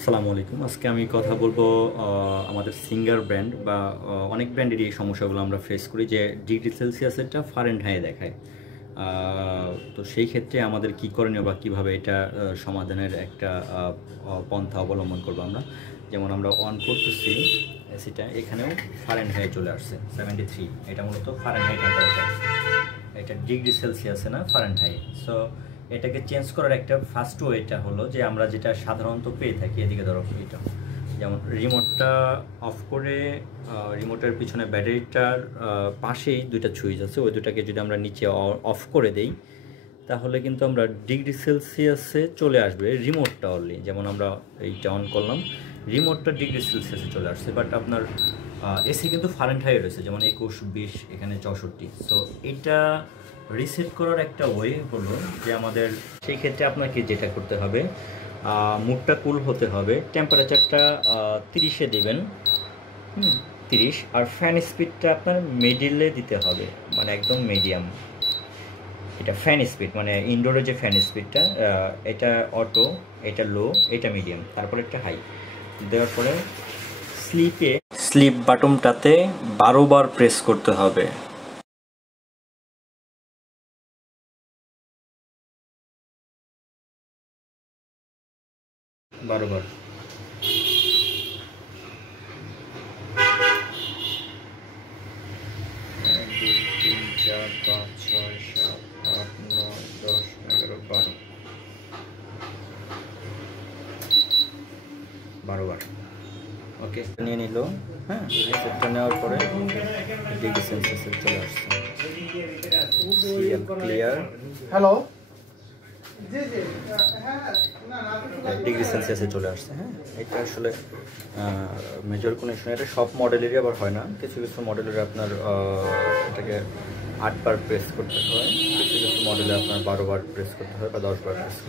আসসালামু আলাইকুম। আজকে আমি কথা বলবো আমাদের সিঙ্গার ব্র্যান্ড বা অনেক ব্র্যান্ডেরই এই সমস্যাগুলো আমরা ফেস করি যে ডিগ্রি সেলসিয়াসেরটা ফারেনহাইটে দেখায়। তো সেই ক্ষেত্রে আমাদের কী করণীয় বা কীভাবে এটা সমাধানের একটা পন্থা অবলম্বন করবো আমরা। যেমন আমরা অন করতেছি এসিটা, এখানেও ফারেনহাইট চলে আসছে 73। এটা মূলত ফারেনহাইট টেম্পারেচার, এটা ডিগ্রি সেলসিয়াসে না ফারেনহাইট। সো এটাকে চেঞ্জ করার একটা ফার্স্ট ওয়েটা হলো যে আমরা যেটা সাধারণত পেয়ে থাকি, এদিকে ধরো এটা যেমন রিমোটটা অফ করে রিমোটের পিছনে ব্যাটারিটার পাশেই দুইটা সুইচ আছে, ওই দুটাকে যদি আমরা নিচে অফ করে দেই তাহলে কিন্তু আমরা ডিগ্রি সেলসিয়াসে চলে আসবে রিমোটটা অনলি। যেমন আমরা এইটা অন করলাম, রিমোটটা ডিগ্রি সেলসিয়াসে চলে আসছে, বাট আপনার এসি কিন্তু ফারেনহাইট রয়েছে, যেমন 21, 20, এখানে 64। সো এটা রিসেট করার একটা ওয়ে হলো যে আমাদের সেই ক্ষেত্রে আপনাকে যেটা করতে হবে, মুডটা কুল হতে হবে, টেম্পারেচারটা 30-এ দেবেন, 30। আর ফ্যান স্পিডটা আপনার মিডিলে দিতে হবে, মানে একদম মিডিয়াম। এটা ফ্যান স্পিড মানে ইনডোরের যে ফ্যান স্পিডটা, এটা অটো, এটা লো, এটা মিডিয়াম, তারপরে একটা হাই দেওয়ার পরে স্লিপ বাটনটাতে 12 বার প্রেস করতে হবে। বারবার এক, দুই, তিন, চার, পাঁচ, ছয়, সাত, আট, নয়, 10, 11, 12, 12 বার। ওকে, নিয়ে নিল। হ্যাঁ, সেটটা নেওয়ার পরে ডিগ্রি সেলসিয়াসে চলে আসছে। ক্লিয়ার। হ্যালো, ডিগ্রি সেলসিয়াসে চলে আসছে। হ্যাঁ, এটা আসলে মেজর কোনো ইস্যু না। এটা সব মডেলেরই আবার হয় না, কিছু কিছু মডেলের আপনার এটাকে 8 বার প্রেস করতে হয়, কিছু কিছু মডেলে আপনার 12 বার প্রেস করতে হয় বা 10 বার প্রেস করতে হয়।